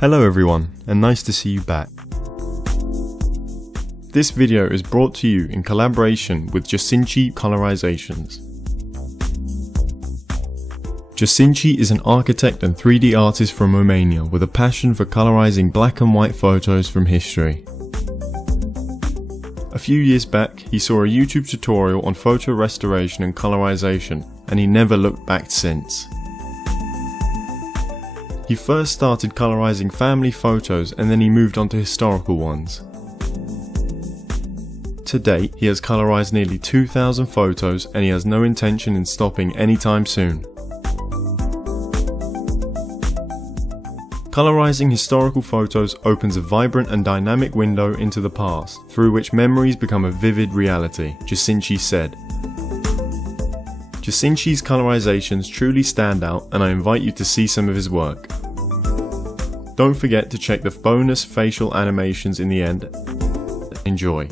Hello everyone, and nice to see you back. This video is brought to you in collaboration with Jecinci Colorizations. Jecinci is an architect and 3D artist from Romania with a passion for colorizing black and white photos from history. A few years back, he saw a YouTube tutorial on photo restoration and colorization, and he never looked back since. He first started colorizing family photos and then he moved on to historical ones. To date, he has colorized nearly 2,000 photos and he has no intention in stopping anytime soon. Colorizing historical photos opens a vibrant and dynamic window into the past, through which memories become a vivid reality, Jecinci said. Jecinci's colorizations truly stand out, and I invite you to see some of his work. Don't forget to check the bonus facial animations in the end. Enjoy.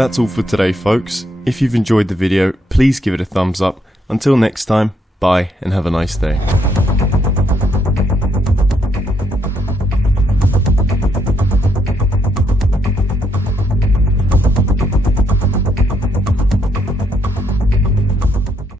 That's all for today, folks. If you've enjoyed the video, please give it a thumbs up. Until next time, bye and have a nice day.